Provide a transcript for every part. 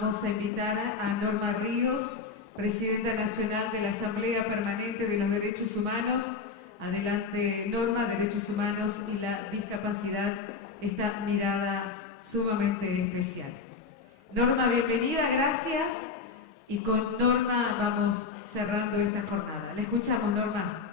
Vamos a invitar a Norma Ríos, Presidenta Nacional de la Asamblea Permanente de los Derechos Humanos. Adelante, Norma, Derechos Humanos y la Discapacidad, esta mirada sumamente especial. Norma, bienvenida, gracias. Y con Norma vamos cerrando esta jornada. La escuchamos, Norma.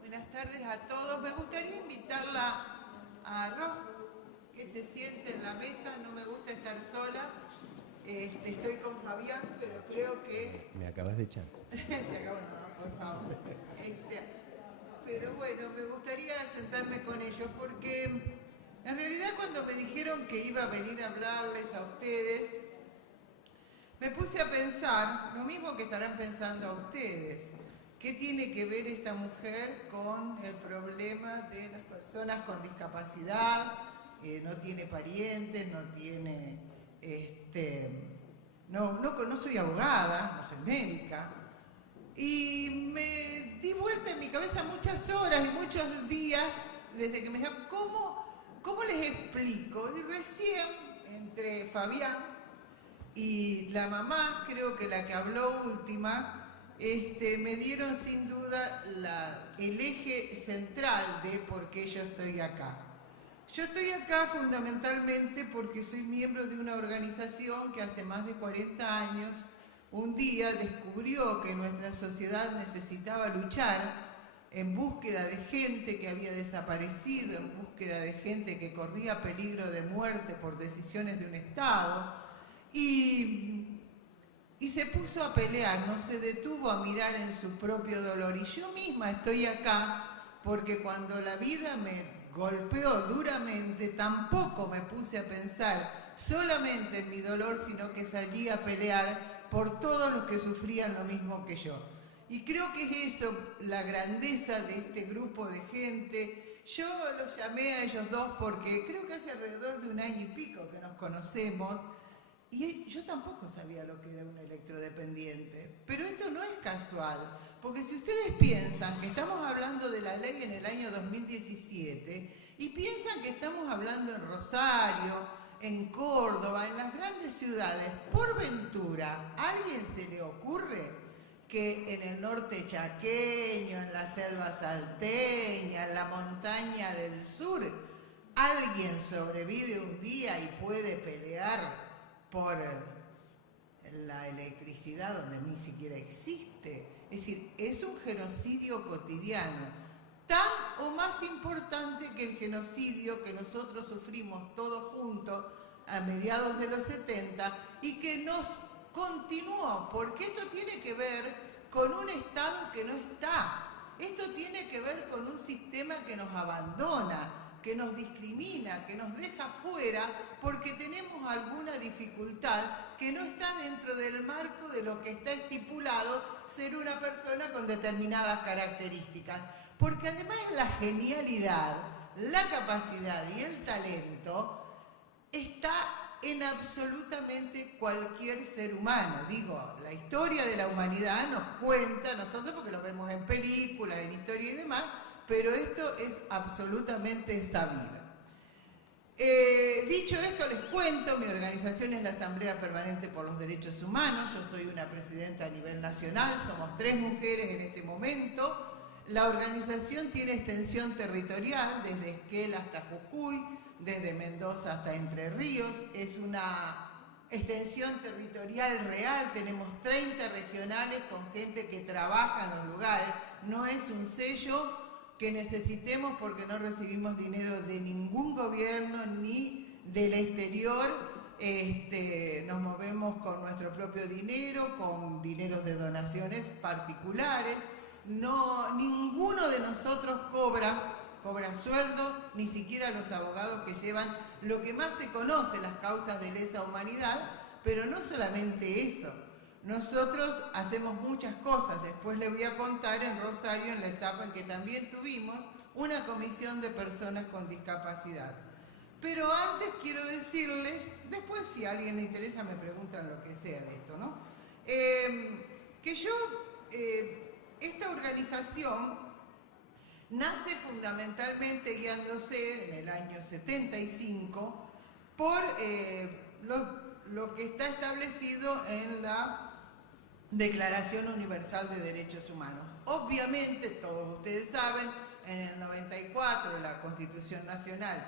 Buenas tardes a todos. Me gustaría invitarla a Ro, que se siente en la mesa. No me gusta estar sola. Estoy con Fabián, pero creo que... Me acabas de echar. Te acabo, no, por favor. Pero bueno, me gustaría sentarme con ellos porque en realidad cuando me dijeron que iba a venir a hablarles a ustedes, me puse a pensar lo mismo que estarán pensando a ustedes. ¿Qué tiene que ver esta mujer con el problema de las personas con discapacidad? No tiene parientes, no tiene... No soy abogada, no soy médica. Y me di vuelta en mi cabeza muchas horas y muchos días desde que me dijeron, ¿cómo les explico? Y recién, entre Fabián y la mamá, creo que la que habló última, me dieron sin duda el eje central de por qué yo estoy acá. Yo estoy acá fundamentalmente porque soy miembro de una organización que hace más de 40 años un día descubrió que nuestra sociedad necesitaba luchar en búsqueda de gente que había desaparecido, en búsqueda de gente que corría peligro de muerte por decisiones de un Estado, y se puso a pelear, no se detuvo a mirar en su propio dolor. Y yo misma estoy acá porque cuando la vida me golpeó duramente, tampoco me puse a pensar solamente en mi dolor, sino que salí a pelear por todos los que sufrían lo mismo que yo. Y creo que es eso, la grandeza de este grupo de gente. Yo los llamé a ellos dos porque creo que hace alrededor de 1 año y pico que nos conocemos, y yo tampoco sabía lo que era un electrodependiente. Pero esto no es casual, porque si ustedes piensan que estamos hablando de la ley en el año 2017, y piensan que estamos hablando en Rosario, en Córdoba, en las grandes ciudades, por ventura, ¿a alguien se le ocurre que en el norte chaqueño, en la selva salteña, en la montaña del sur, alguien sobrevive un día y puede pelear por la electricidad donde ni siquiera existe? Es decir, es un genocidio cotidiano, tan o más importante que el genocidio que nosotros sufrimos todos juntos a mediados de los 70 y que nos continuó, porque esto tiene que ver con un Estado que no está, esto tiene que ver con un sistema que nos abandona, que nos discrimina, que nos deja fuera porque tenemos alguna dificultad que no está dentro del marco de lo que está estipulado ser una persona con determinadas características. Porque además la genialidad, la capacidad y el talento está en absolutamente cualquier ser humano. Digo, la historia de la humanidad nos cuenta, nosotros porque lo vemos en películas, en historia y demás, pero esto es absolutamente sabido. Dicho esto, les cuento, mi organización es la Asamblea Permanente por los Derechos Humanos, yo soy una presidenta a nivel nacional, somos 3 mujeres en este momento. La organización tiene extensión territorial desde Esquel hasta Jujuy, desde Mendoza hasta Entre Ríos, es una extensión territorial real, tenemos 30 regionales con gente que trabaja en los lugares, no es un sello que necesitemos porque no recibimos dinero de ningún gobierno ni del exterior, nos movemos con nuestro propio dinero, con dineros de donaciones particulares, ninguno de nosotros cobra sueldo, ni siquiera los abogados que llevan lo que más se conoce, las causas de lesa humanidad, pero no solamente eso. Nosotros hacemos muchas cosas, después les voy a contar en Rosario, en la etapa en que también tuvimos una comisión de personas con discapacidad. Pero antes quiero decirles, después si a alguien le interesa me preguntan lo que sea de esto, ¿no? Que yo, esta organización nace fundamentalmente guiándose en el año 75 por lo que está establecido en la Declaración Universal de Derechos Humanos. Obviamente, todos ustedes saben, en el 94 la Constitución Nacional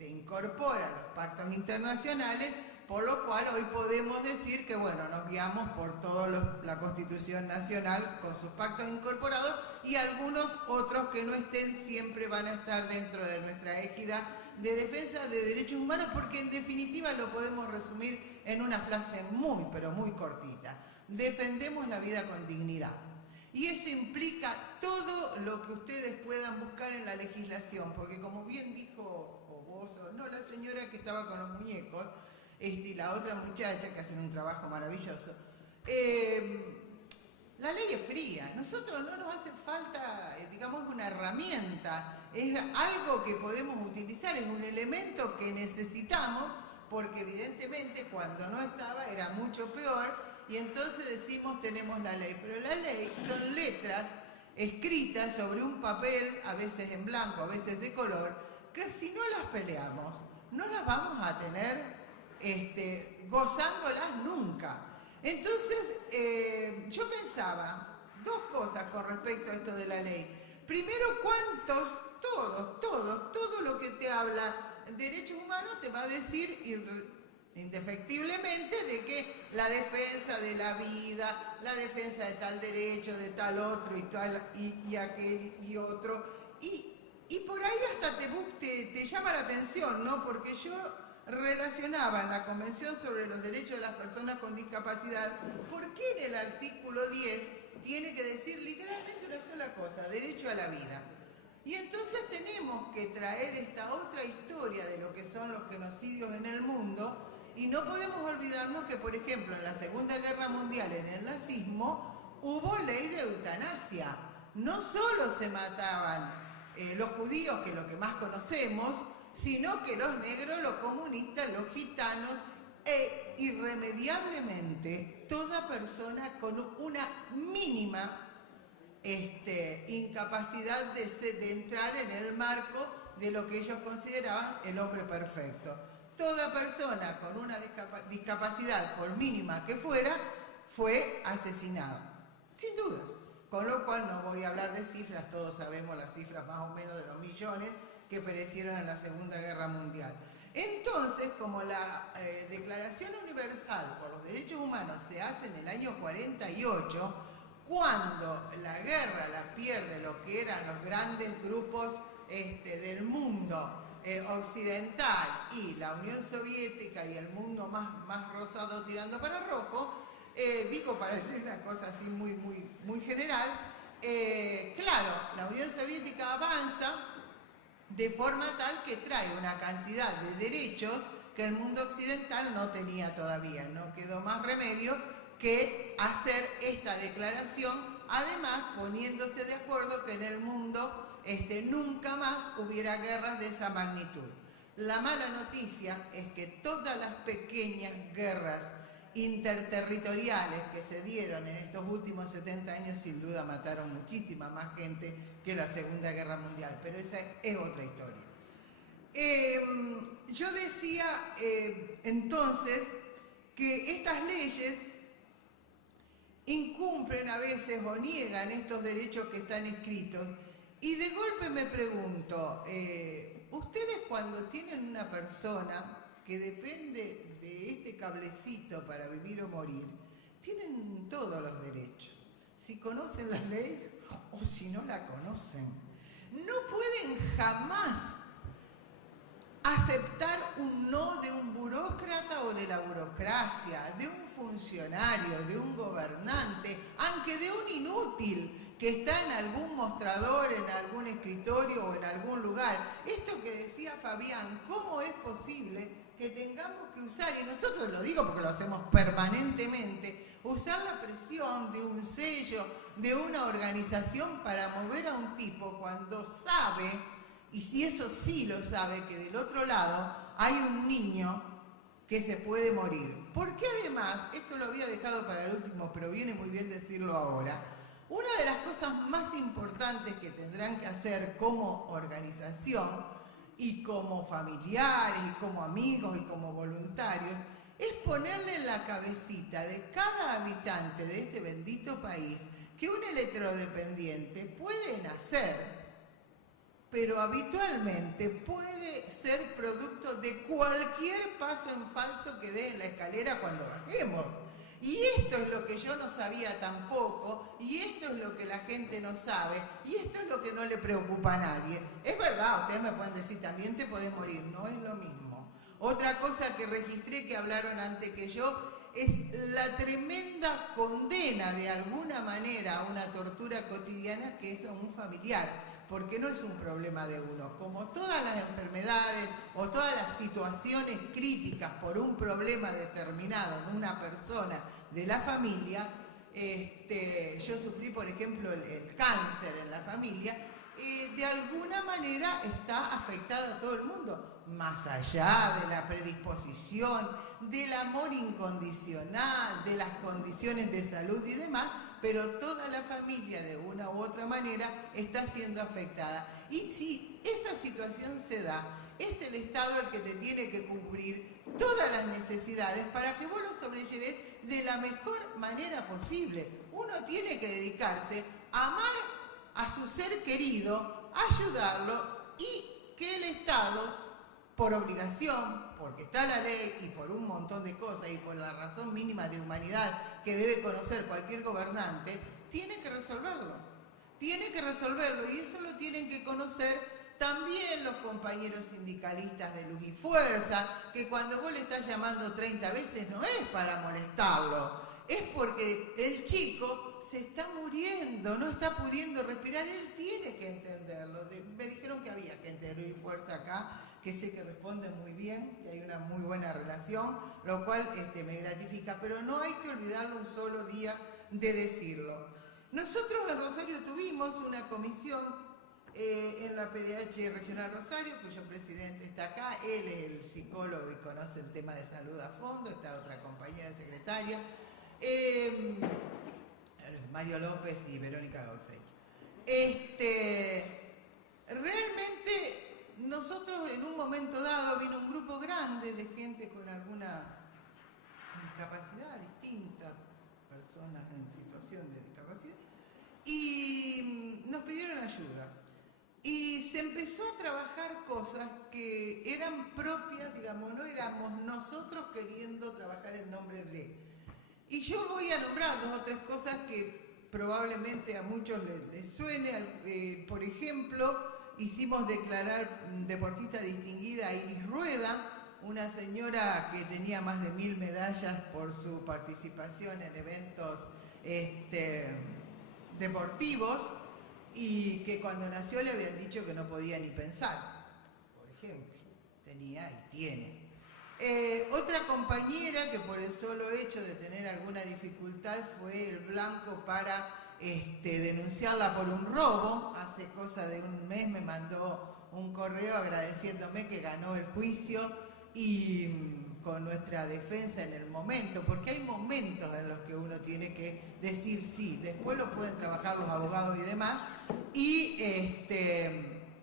incorpora los pactos internacionales, por lo cual hoy podemos decir que, bueno, nos guiamos por toda la Constitución Nacional con sus pactos incorporados, y algunos otros que no estén siempre van a estar dentro de nuestra égida de defensa de derechos humanos, porque en definitiva lo podemos resumir en una frase muy, pero muy cortita: defendemos la vida con dignidad. Y eso implica todo lo que ustedes puedan buscar en la legislación, porque como bien dijo, o vos, o no, la señora que estaba con los muñecos, y la otra muchacha que hacen un trabajo maravilloso, la ley es fría. Nosotros no nos hace falta, digamos, una herramienta, es algo que podemos utilizar, es un elemento que necesitamos, porque evidentemente cuando no estaba era mucho peor. Y entonces decimos tenemos la ley, pero la ley son letras escritas sobre un papel, a veces en blanco, a veces de color, que si no las peleamos, no las vamos a tener gozándolas nunca. Entonces, yo pensaba dos cosas con respecto a esto de la ley. Primero, todo lo que te habla derechos humanos te va a decir indefectiblemente de que la defensa de la vida, la defensa de tal derecho, de tal otro y aquel y otro, y por ahí hasta te llama la atención, ¿no? Porque yo relacionaba en la Convención sobre los Derechos de las Personas con Discapacidad, ¿por qué en el artículo 10 tiene que decir literalmente una sola cosa: derecho a la vida? Y entonces tenemos que traer esta otra historia de lo que son los genocidios en el mundo. Y no podemos olvidarnos que, por ejemplo, en la Segunda Guerra Mundial, en el nazismo, hubo ley de eutanasia. No solo se mataban los judíos, que es lo que más conocemos, sino que los negros, los comunistas, los gitanos, e irremediablemente toda persona con una mínima incapacidad de entrar en el marco de lo que ellos consideraban el hombre perfecto. Toda persona con una discapacidad, por mínima que fuera, fue asesinada, sin duda. Con lo cual no voy a hablar de cifras, todos sabemos las cifras más o menos de los millones que perecieron en la Segunda Guerra Mundial. Entonces, como la Declaración Universal por los Derechos Humanos se hace en el año 48, cuando la guerra la pierde lo que eran los grandes grupos del mundo occidental y la Unión Soviética y el mundo más rosado tirando para rojo, digo para decir una cosa así muy general, claro, la Unión Soviética avanza de forma tal que trae una cantidad de derechos que el mundo occidental no tenía todavía. No quedó más remedio que hacer esta declaración, además poniéndose de acuerdo que en el mundo nunca más hubiera guerras de esa magnitud. La mala noticia es que todas las pequeñas guerras interterritoriales que se dieron en estos últimos 70 años sin duda mataron muchísima más gente que la Segunda Guerra Mundial, pero esa es otra historia. Yo decía entonces que estas leyes incumplen a veces o niegan estos derechos que están escritos. Y de golpe me pregunto, ustedes cuando tienen una persona que depende de este cablecito para vivir o morir, tienen todos los derechos, si conocen la ley o si no la conocen. No pueden jamás aceptar un no de un burócrata o de la burocracia, de un funcionario, de un gobernante, aunque de un inútil que está en algún mostrador, en algún escritorio o en algún lugar. Esto que decía Fabián, ¿cómo es posible que tengamos que usar, y nosotros lo digo porque lo hacemos permanentemente, usar la presión de un sello, de una organización para mover a un tipo cuando sabe, y si eso sí lo sabe, que del otro lado hay un niño que se puede morir? Porque además, esto lo había dejado para el último, pero viene muy bien decirlo ahora, Una de las cosas más importantes que tendrán que hacer como organización y como familiares y como amigos y como voluntarios es ponerle en la cabecita de cada habitante de este bendito país que un electrodependiente puede nacer, pero habitualmente puede ser producto de cualquier paso en falso que dé en la escalera cuando bajemos. Y esto es lo que yo no sabía tampoco, y esto es lo que la gente no sabe, y esto es lo que no le preocupa a nadie. Es verdad, ustedes me pueden decir, también te podés morir, no es lo mismo. Otra cosa que registré que hablaron antes que yo es la tremenda condena de alguna manera a una tortura cotidiana que es a un familiar, porque no es un problema de uno. Como todas las enfermedades o todas las situaciones críticas por un problema determinado en una persona de la familia, yo sufrí, por ejemplo, el cáncer en la familia, de alguna manera está afectado a todo el mundo, más allá de la predisposición, del amor incondicional, de las condiciones de salud y demás, pero toda la familia de una u otra manera está siendo afectada. Y si esa situación se da, es el Estado el que te tiene que cubrir todas las necesidades para que vos lo sobrelleves de la mejor manera posible. Uno tiene que dedicarse a amar a su ser querido, ayudarlo, y que el Estado, por obligación, porque está la ley y por un montón de cosas y por la razón mínima de humanidad que debe conocer cualquier gobernante, tiene que resolverlo. Tiene que resolverlo, y eso lo tienen que conocer también los compañeros sindicalistas de Luz y Fuerza, que cuando vos le estás llamando 30 veces no es para molestarlo, es porque el chico se está muriendo, no está pudiendo respirar, él tiene que entenderlo. Me dijeron que había gente de Luz y Fuerza acá, que sé que responden muy bien, que hay una muy buena relación, lo cual me gratifica, pero no hay que olvidarlo un solo día de decirlo. Nosotros en Rosario tuvimos una comisión en la PDH Regional Rosario, cuyo presidente está acá, él es el psicólogo y conoce el tema de salud a fondo, está otra compañera de secretaria, Mario López y Verónica Gausey. Realmente nosotros en un momento dado vino un grupo grande de gente con alguna discapacidad, distintas personas en situación de discapacidad, y nos pidieron ayuda. Y se empezó a trabajar cosas que eran propias, digamos, no éramos nosotros queriendo trabajar en nombre de. Y yo voy a nombrar 2 o 3 cosas que probablemente a muchos les suene. Por ejemplo, hicimos declarar deportista distinguida a Iris Rueda, una señora que tenía más de 1000 medallas por su participación en eventos deportivos, y que cuando nació le habían dicho que no podía ni pensar, por ejemplo. Tenía y tiene. Otra compañera que por el solo hecho de tener alguna dificultad fue el blanco para denunciarla por un robo. Hace cosa de un mes me mandó un correo agradeciéndome que ganó el juicio y con nuestra defensa en el momento, porque hay momentos en los que uno tiene que decir sí, después lo pueden trabajar los abogados y demás, y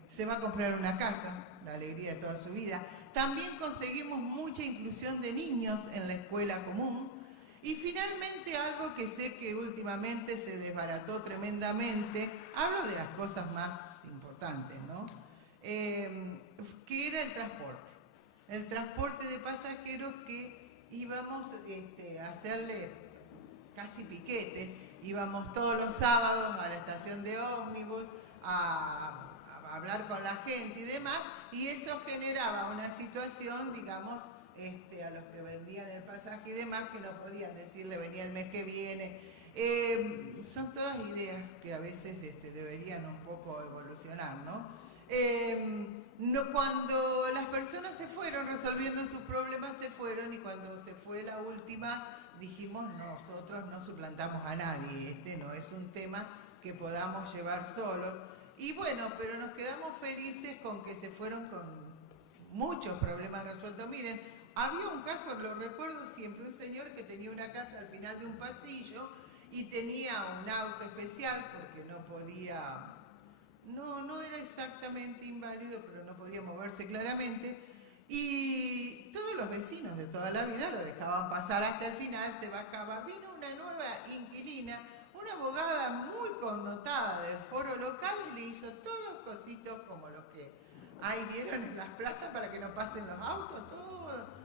se va a comprar una casa, la alegría de toda su vida. También conseguimos mucha inclusión de niños en la escuela común. Y finalmente algo que sé que últimamente se desbarató tremendamente, hablo de las cosas más importantes, ¿no? Que era el transporte. El transporte de pasajeros, que íbamos a hacerle casi piquete, íbamos todos los sábados a la estación de ómnibus a hablar con la gente y demás, y eso generaba una situación, digamos, a los que vendían el pasaje y demás, que no podían decirle venía el mes que viene. Son todas ideas que a veces deberían un poco evolucionar, ¿no? Cuando las personas se fueron resolviendo sus problemas, se fueron, y cuando se fue la última dijimos nosotros no suplantamos a nadie, no es un tema que podamos llevar solos. Y bueno, pero nos quedamos felices con que se fueron con muchos problemas resueltos. Miren, había un caso, lo recuerdo siempre, un señor que tenía una casa al final de un pasillo y tenía un auto especial porque no podía, no era exactamente inválido, pero no podía moverse claramente. Y todos los vecinos de toda la vida lo dejaban pasar hasta el final, se bajaba. Vino una nueva inquilina, una abogada muy connotada del foro local y le hizo todos cositos como los que ahí vieron en las plazas para que no pasen los autos, todo.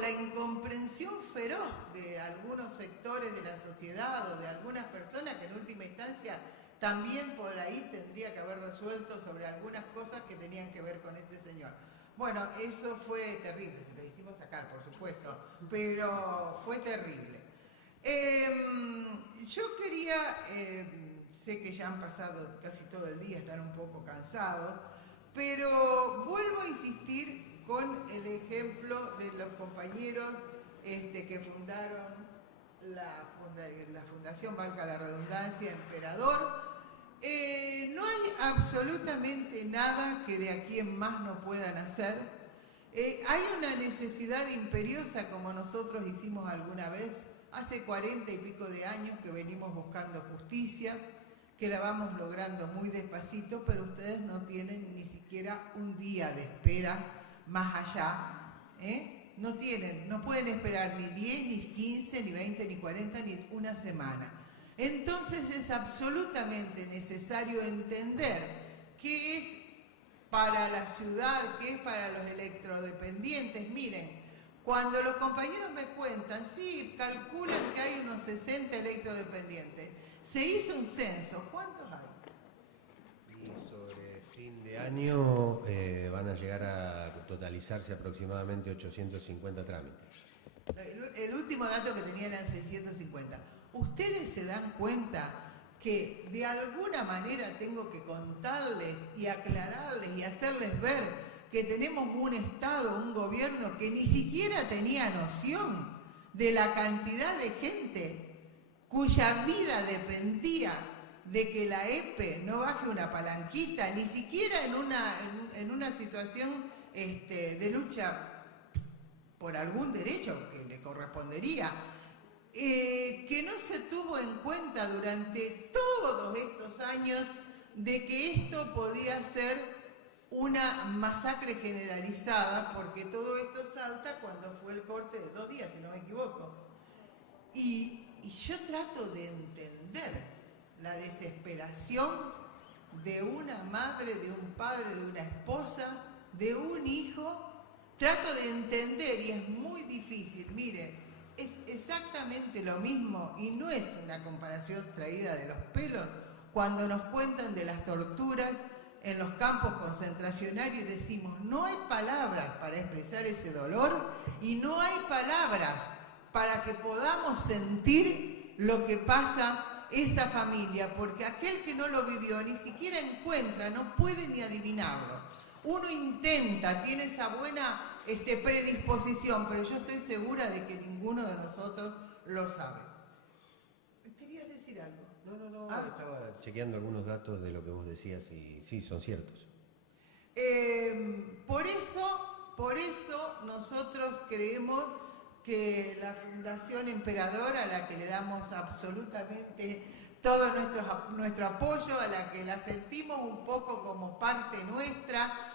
La incomprensión feroz de algunos sectores de la sociedad o de algunas personas que en última instancia también por ahí tendría que haber resuelto sobre algunas cosas que tenían que ver con este señor. Bueno, eso fue terrible, se lo hicimos sacar, por supuesto, pero fue terrible. Yo quería, sé que ya han pasado casi todo el día, están un poco cansados, pero vuelvo a insistir con el ejemplo de los compañeros que fundaron la Fundación, valga la redundancia, Emperador. No hay absolutamente nada que de aquí en más no puedan hacer. Hay una necesidad imperiosa, como nosotros hicimos alguna vez, hace 40 y pico de años que venimos buscando justicia, que la vamos logrando muy despacito, pero ustedes no tienen ni siquiera un día de espera más allá. No pueden esperar ni 10, ni 15, ni 20, ni 40, ni una semana. Entonces es absolutamente necesario entender qué es para la ciudad, qué es para los electrodependientes. Miren, cuando los compañeros me cuentan, sí, calculan que hay unos 60 electrodependientes. Se hizo un censo, ¿cuántos hay? Y sobre fin de año van a llegar a totalizarse aproximadamente 850 trámites. El último dato que tenían eran 650. ¿Ustedes se dan cuenta que de alguna manera tengo que contarles y aclararles y hacerles ver que tenemos un Estado, un gobierno que ni siquiera tenía noción de la cantidad de gente cuya vida dependía de que la EPE no baje una palanquita, ni siquiera en una situación de lucha por algún derecho que le correspondería, que no se tuvo en cuenta durante todos estos años de que esto podía ser una masacre generalizada, porque todo esto salta cuando fue el corte de 2 días, si no me equivoco. Y yo trato de entender la desesperación de una madre, de un padre, de una esposa, de un hijo. Trato de entender y es muy difícil. Miren, es exactamente lo mismo y no es una comparación traída de los pelos cuando nos cuentan de las torturas en los campos concentracionarios y decimos, no hay palabras para expresar ese dolor y no hay palabras para que podamos sentir lo que pasa esa familia, porque aquel que no lo vivió ni siquiera encuentra, no puede ni adivinarlo. Uno intenta, tiene esa buena predisposición, pero yo estoy segura de que ninguno de nosotros lo sabe. ¿Querías decir algo? No, estaba chequeando algunos datos de lo que vos decías y sí, son ciertos. Por eso nosotros creemos que la Fundación Emperador, a la que le damos absolutamente todo nuestro apoyo, a la que la sentimos un poco como parte nuestra,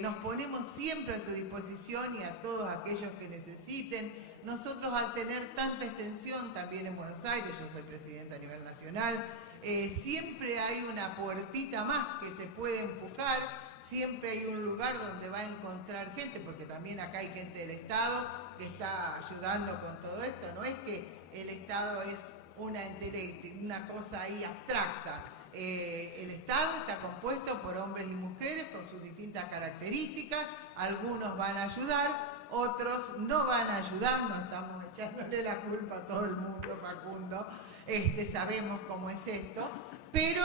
nos ponemos siempre a su disposición y a todos aquellos que necesiten. Nosotros, al tener tanta extensión también en Buenos Aires, yo soy presidenta a nivel nacional, siempre hay una puertita más que se puede empujar, siempre hay un lugar donde va a encontrar gente, porque también acá hay gente del Estado que está ayudando con todo esto. No es que el Estado es una cosa ahí abstracta. El Estado está compuesto por hombres y mujeres con sus distintas características. Algunos van a ayudar, otros no van a ayudar. No estamos echándole la culpa a todo el mundo, Facundo. Sabemos cómo es esto. Pero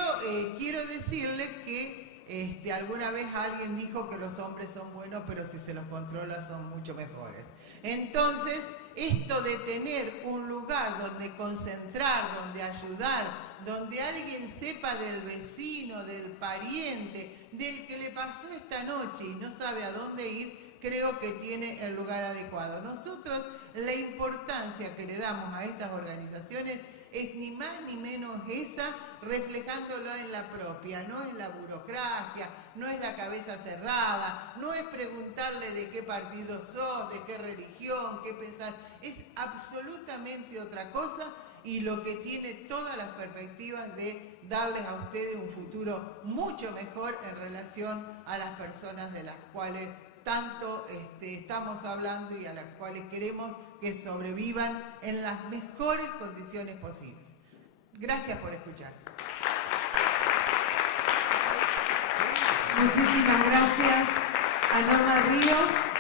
quiero decirle que alguna vez alguien dijo que los hombres son buenos, pero si se los controla son mucho mejores. Entonces, esto de tener un lugar donde concentrar, donde ayudar, donde alguien sepa del vecino, del pariente, del que le pasó esta noche y no sabe a dónde ir, creo que tiene el lugar adecuado. Nosotros, la importancia que le damos a estas organizaciones es ni más ni menos esa, reflejándolo en la propia, no es la burocracia, no es la cabeza cerrada, no es preguntarle de qué partido sos, de qué religión, qué pensás, es absolutamente otra cosa y lo que tiene todas las perspectivas de darles a ustedes un futuro mucho mejor en relación a las personas de las cuales tanto estamos hablando y a las cuales queremos que sobrevivan en las mejores condiciones posibles. Gracias por escuchar. Muchísimas gracias a Norma Ríos.